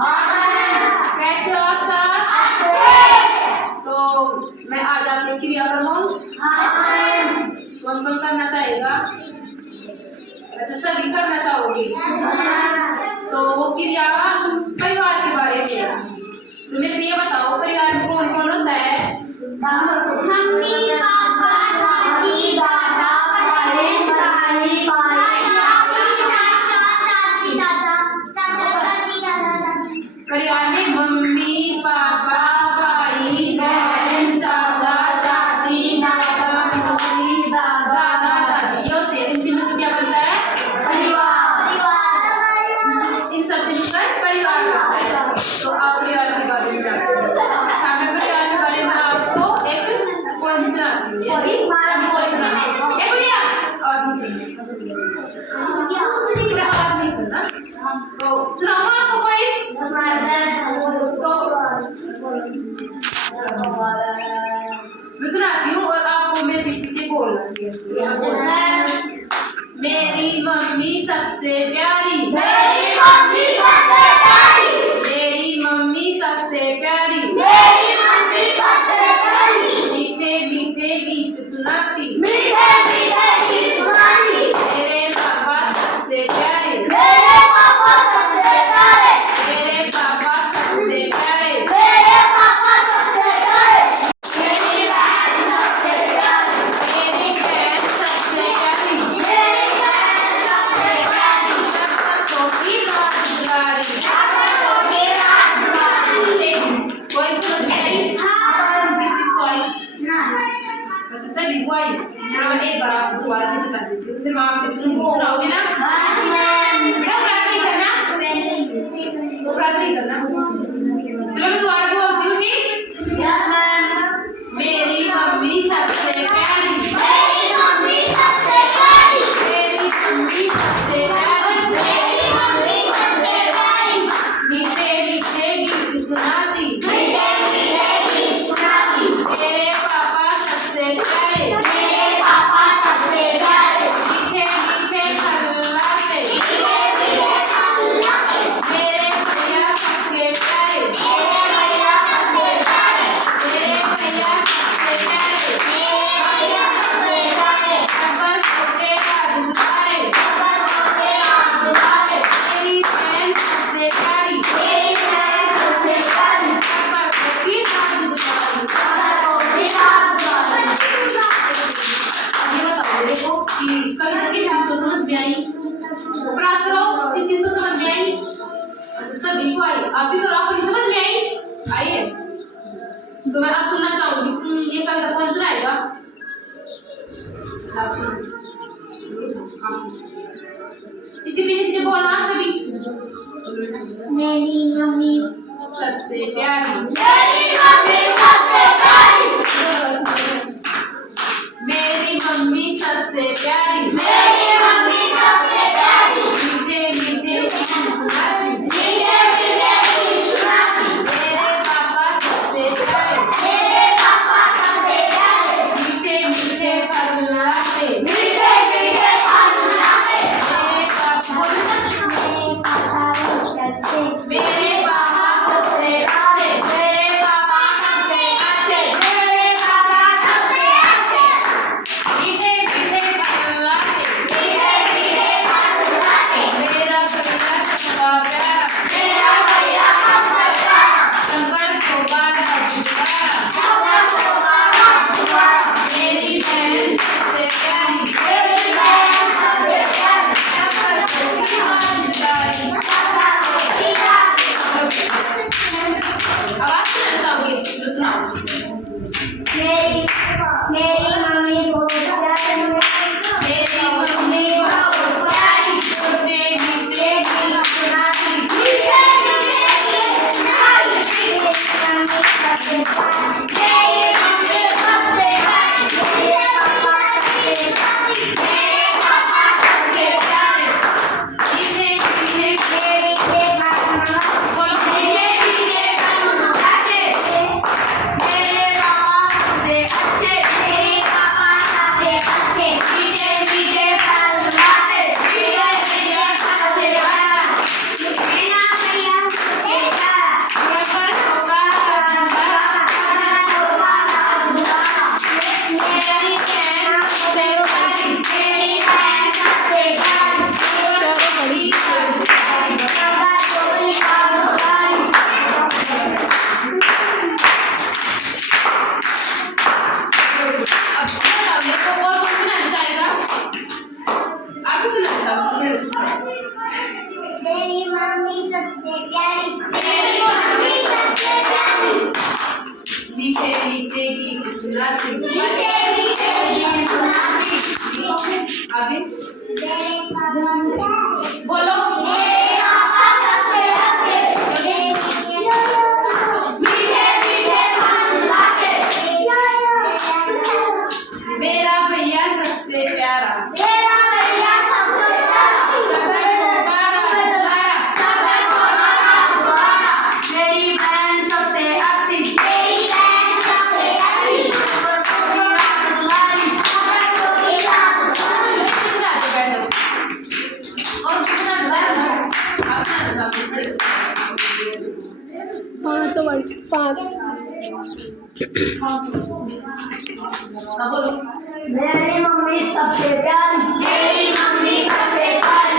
कैसे हो आप सब? तो मैं आज आपकी क्रिया करूँ। कौन कौन करना चाहेगा? अच्छा, सभी करना चाहोगे? तो वो क्रिया परिवार के बारे में है। तो मेरे को ये बताओ, परिवार में कौन कौन होता है? मम्मी, पापा, दादी, दादा, बहन, भाई, चाची, चाचा, दादी, दादा, दादी। परिवार में मम्मी, पापा, भाई, बहन, चाचा, चाची, दादा, मम्मी, दादा, दादी, ये होते हैं। इनसे मिलकर क्या बनता है? परिवार। इन सबसे मिलकर परिवार बनता है। तो आप परिवार के बारे में जानते हो। अच्छा, मैं परिवार के बारे में आपको एक पोएम सुनाती हूँ। यदि कोई सुनाती है, ए बुढ़िया, और नहीं करना। तो सुनाऊंगा आपको कोई? तो मैं सुनाती हूँ और आपको मेरे पीछे बोलना है। मेरी मम्मी सबसे प्यारी, मेरी मम्मी सबसे प्यारी, मेरी मम्मी सबसे प्यारी, मेरी मम्मी सबसे प्यारी। मीठे मीठे गीत सुनाती, मीठे मीठे गीत सुनाती। मेरे पापा सबसे प्यारे, मेरे पापा सबसे प्यारे, मेरे पापा सबसे प्यारे, मेरे पापा सबसे प्यारे। मेरी बहन सबसे प्यारी, मेरी बहन सबसे प्यारी, मेरी बहन सबसे प्यारी। सबको की राजकुमारी। सबको की राजकुमारी। कोई समझ में आई? किस किस को आई? ना सभी को आई। चलो मैं एक बार आपको दोबारा से बता देती हूँ, फिर मैं आपसे सुनाओगे ना? बेटा अपराध नहीं करना, अपराध नहीं करना। चलो मैं दोबारा बोलती हूँ, ठीक? Yes ma'am. मेरी मम्मी सबसे प्यारी, मेरी मम्मी सबसे प्यारी, मेरी मम्मी सबसे प्यारी, मेरी मम्मी सबसे प्यारी। मीठे मीठे गीत सुनाती, मीठे मीठे गीत सुनाती। मेरे पापा सबसे प्यारे, मेरे पापा सबसे प्यारे, मीठे मीठे खल्लाते, मीठे मीठे खल्लाते। मेरे भैया सबके प्यारे, मेरे भैया सबसे प्यारे, मेरे भैया सबसे प्यारे, मेरे भैया सबसे प्यारे। शक्कर छोटे राजकुमारे, शक्कर छोटे राजकुमारे, मेरी बहन सबसे प्यारी, मेरी बहन सबसे प्यारी। शक्कर छोटी राजकुमारी। शक्कर छोटे राजकुमारी। ये बताओ देखो कि कविता किस किस को समझ में आई? प्राप्त करो, किस किस को समझ में आई? सभी को आई। आप भी करो, आपको समझ में आई? आई है। तो मैं अब सुनना चाहूंगी, ये कविता कौन सुनाएगा? इसके पीछे पीछे बोलना सभी। मेरी मम्मी सबसे प्यारी, मेरी मम्मी सबसे प्यारी, मेरी मम्मी सबसे प्यारी, मेरी मम्मी सबसे प्यारी। मीठे मीठे गीत सुनाती, मीठे मीठे गीत सुनाती। मेरे पापा सबसे प्यारे, मेरे पापा सबसे प्यारे, मीठे मीठे खल्लाते, मीठे मीठे खल्लाते। मेरे पापा मेरे पापा सबसे मेरे पापा सबसे अच्छे, मेरे पापा मीठे मीठे गीत सुनाती मीठे मीठे गीत सुनाती आगे मेरे पापा बोलो मेरे पापा सबसे अच्छे मीठे मीठे फल लाते मेरा भैया सबसे प्यारा मेरा भैया सबसे प्यारा सबर को गाना दुलारा सबर को गाना दुलारा मेरी बहन सबसे अच्छी मेरी बहन सबसे अच्छी सबर को गिरा दुलारी सबर को गिरा दुलारी दूसरा से बैठ जाओ और दूसरा दुलारा आप ना जाओ खड़े हो 5 हाँ बोलो मेरी मम्मी सबसे प्यारी मेरी मम्मी सबसे प्यारी